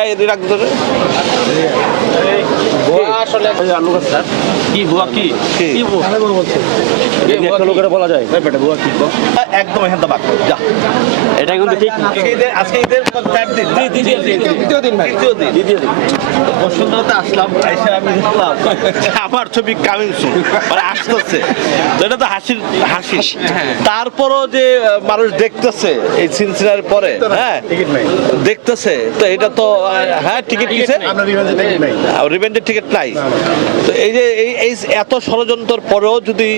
এই রাখ ধরে আসলে আলু গাছ স্যার কি বুয়া কি? কি? কি একটা লোকের বলা যায়। বেটা বুয়া কি একদম এখান বাক যা। এটা কিন্তু ঠিক। ঈদের আজকে ঈদের চার দিন। দ্বিতীয় দিন ভাই। দ্বিতীয় দিন। দ্বিতীয় দিন। বসুন্ধরাতে আসলাম এসে আমি দেখলাম আমার ছবি কামিং সুন মানে আসতেছে। তো এটা তো হাসির হাসি। তারপরও যে মানুষ দেখতেছে এই সিনসিনার পরে হ্যাঁ দেখতেছে। তো এটা তো হ্যাঁ টিকিট কিসে রিভেন্ডের টিকিট নাই। তো এই যে এই এই এত ষড়যন্ত্র পরেও যদি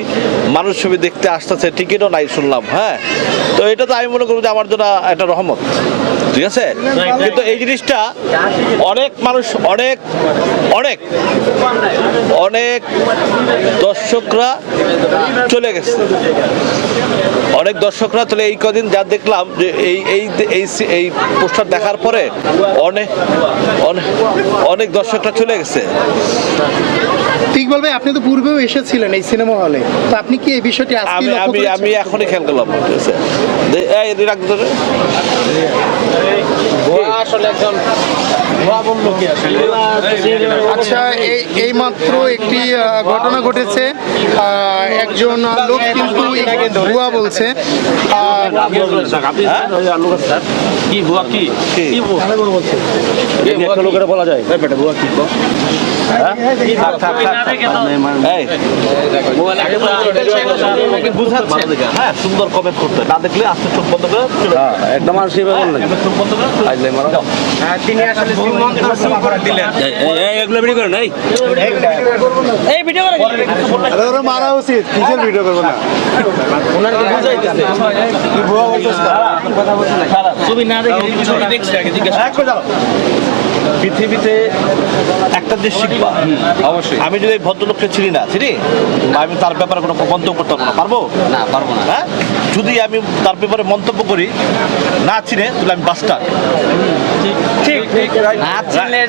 মানুষ ছবি দেখতে আসতেছে, টিকিটও নাই শুনলাম হ্যাঁ? তো এটা তো আমি মনে করব যে আমার জন্য একটা রহমত, ঠিক আছে? কিন্তু এই জিনিসটা অনেক মানুষ, অনেক অনেক অনেক দর্শকরা চলে গেছে। অনেক দর্শকরা চলে এই কদিন যা দেখলাম যে এই এই এই এই পোস্টার দেখার পরে অনেক অনেক অনেক দর্শকরা চলে গেছে। ইকবাল ভাই আপনি তো পূর্বেও এসেছিলেন এই সিনেমা হলে। তো আপনি কি এই বিষয়টি আজকে আমি লক্ষ্য আমি আমি এখনই খেয়াল করলাম এই রাখ ধরে। বুয়া আসলে একজন আচ্ছা এই এই মাত্র একটি আহ, ঘটনা ঘটেছে আহ, একজন লোক কিন্তু ভুয়া বলছে কি কি লোকের বলা যায় বেটা কি হ্যাঁ সুন্দর কমেন্ট করতে না দেখলে আস্তে চোখ বন্ধ করে একদম আর সেভাবে। তিনি আসলে দিলেন এগুলো ভিডিও করেন এই এই ভিডিও করে মারা উচিত কিসের ভিডিও করব না ওনার কি বুঝাইতেছে ছবি না দেখে ছবি দেখছে আগে জিজ্ঞাসা এক করে দাঁড়াও। পৃথিবীতে একটা দেশ শিখবা অবশ্যই আমি যদি ভদ্রলোককে চিনি না চিনি? আমি তার ব্যাপারে কোনো মন্তব্য করতে পারব না। পারব? না পারব না। হ্যাঁ? যদি আমি তার ব্যাপারে মন্তব্য করি না চিনে তাহলে আমি বাস্টার ঠিক ঠিক না চিনলে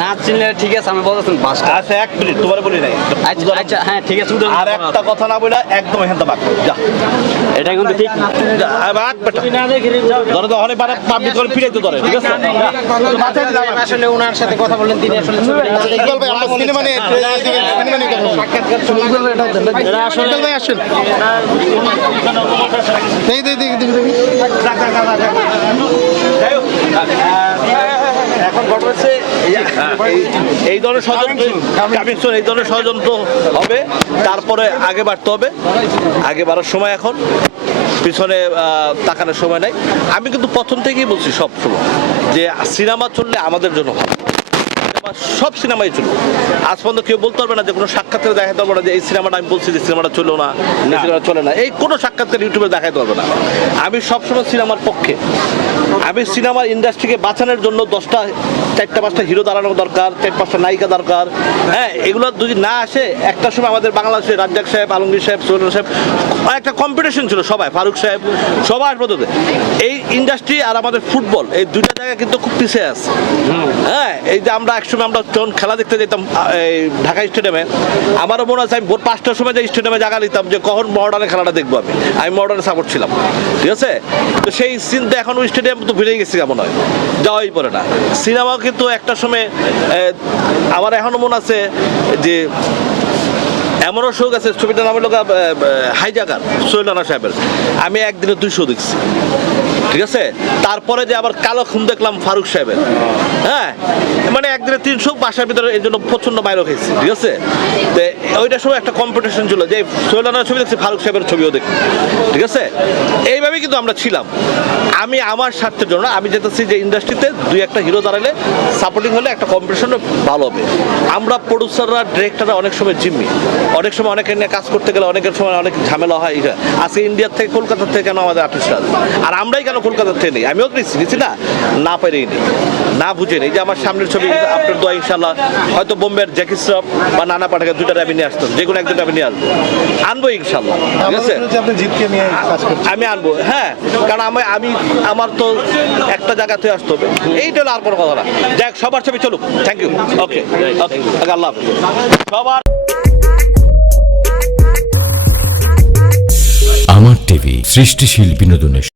না চিনলে ঠিক আছে আমি বলতেছেন বাসটা আচ্ছা এক মিনিট তোমার বলি নাই আচ্ছা আচ্ছা হ্যাঁ ঠিক আছে আর একটা কথা না বলে একদম এখান থেকে বাক যা এটা কিন্তু ঠিক না বাক বেটা ধরে তো অনেক মানে পাবলিক করে ফিরে ধরে ঠিক আছে আসলে ওনার সাথে কথা বললেন তিনি আসলে ইকবাল ভাই আমরা সিনেমা নিয়ে সিনেমা নিয়ে কথা বলব। ইকবাল ভাই, এটাও দেন, ভাই। ইকবাল ভাই আসেন এই- ধরনের ষড়যন্ত্র এই ধরনের ষড়যন্ত্র হবে, তারপরে আগে বাড়তে হবে, আগে বাড়ার সময় এখন, পিছনে তাকানোর সময় নাই। আমি কিন্তু প্রথম থেকেই বলছি সব সময়, যে সিনেমা চললে আমাদের জন্য ভালো। সিনেমা সব সিনেমাই চলবে। আজ পর্যন্ত কেউ বলতে পারবে না যে কোনো সাক্ষাৎকারে দেখাতে পারবে না যে এই সিনেমাটা আমি বলছি যে সিনেমাটা চলো না এই সিনেমাটা চলে না। এই কোনো সাক্ষাৎকার ইউটিউবে দেখাতে পারবে না। আমি সবসময় সিনেমার পক্ষে। আমি সিনেমার ইন্ডাস্ট্রিকে বাঁচানোর জন্য দশটা চারটা পাঁচটা হিরো দাঁড়ানো দরকার চার পাঁচটা নায়িকা দরকার। হ্যাঁ এগুলো যদি না আসে একটা সময় আমাদের বাংলাদেশে রাজ্জাক সাহেব আলমগীর সাহেব সোহেল সাহেব একটা কম্পিটিশন ছিল সবাই ফারুক সাহেব সবাই আসবে এই ইন্ডাস্ট্রি আর আমাদের ফুটবল এই দুইটা জায়গা কিন্তু খুব পিছিয়ে আছে। হ্যাঁ এই যে আমরা একসময় আমরা যখন খেলা দেখতে যেতাম ঢাকা স্টেডিয়ামে, আমারও মনে আছে আমি ভোর পাঁচটার সময় যে স্টেডিয়ামে জায়গা নিতাম যে কখন মডার্নের খেলাটা দেখব আমি। আমি মডার্নে সাপোর্ট ছিলাম। ঠিক আছে? তো সেই সিনটা এখন ওই স্টেডিয়াম তো ভুলে গেছি কেমন হয়? যাওয়াই পড়ে না। সিনেমাও কিন্তু একটা সময় আমার এখনও মনে আছে যে এমনও শোক আছে ছবিটার নাম হলো হাইজাগার সোহেল রানা সাহেবের। আমি একদিনে দুইশো দেখছি। ঠিক আছে? তারপরে যে আবার কালো খুন দেখলাম ফারুক সাহেবের। হ্যাঁ? তিনশো বাসার ভিতরে এই জন্য প্রচণ্ড মাইরও খেয়েছি ঠিক আছে? তো ওইটার সময় একটা কম্পিটিশন ছিল যে সোহেল ছবি দেখছি, ফারুক সাহেবের ছবিও দেখি, ঠিক আছে? এইভাবেই কিন্তু আমরা ছিলাম। আমি আমার স্বার্থের জন্য আমি যেতেছি যে ইন্ডাস্ট্রিতে দুই একটা হিরো দাঁড়ালে সাপোর্টিং হলে একটা কম্পিটিশন ভালো হবে। আমরা প্রডিউসাররা ডিরেক্টররা অনেক সময় জিম্মি। অনেক সময় অনেকের নিয়ে কাজ করতে গেলে অনেকের সময় অনেক ঝামেলা হয় এটা আজকে ইন্ডিয়ার থেকে কলকাতার থেকে কেন আমাদের আর্টিস্টরা আর আমরাই কেন কলকাতার থেকে নেই? আমিও নিচ্ছি নিচ্ছি না? না পেরেই নেই। না বুঝে নেই। যে আমার সামনের ছবি আপনার দোয়া ইনশাল্লাহ হয়তো বোম্বের জ্যাকি শ্রফ বা নানা পাঠাকে দুইটা আমি নিয়ে আসতাম। যে কোনো একদিন আমি নিয়ে আসব। আনব ইনশাল্লাহ ঠিক আছে? আমি আনব। হ্যাঁ কারণ আমি আমি আমার তো একটা জায়গাতে আসতে হবে। এইটা হলো আর কোনো কথা না। যাক, সবার ছবি চলুক। থ্যাংক ইউ ওকে ওকে আল্লাহ সবার আমার টিভি সৃষ্টিশীল বিনোদনের